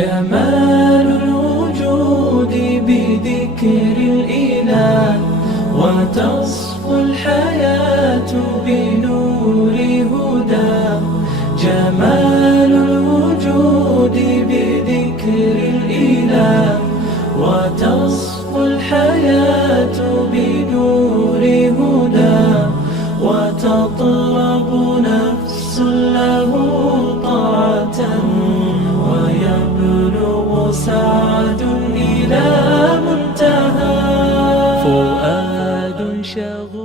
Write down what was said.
جمال الوجود بذكر الإله، وتصفو الحياة بنور هداه. جمال الوجود بذكر الإله، وتصفو الحياة بنور هداه. وتطلب نفس له طاعة، ويبلغ سعد إلى منتهى. فؤاد شغوف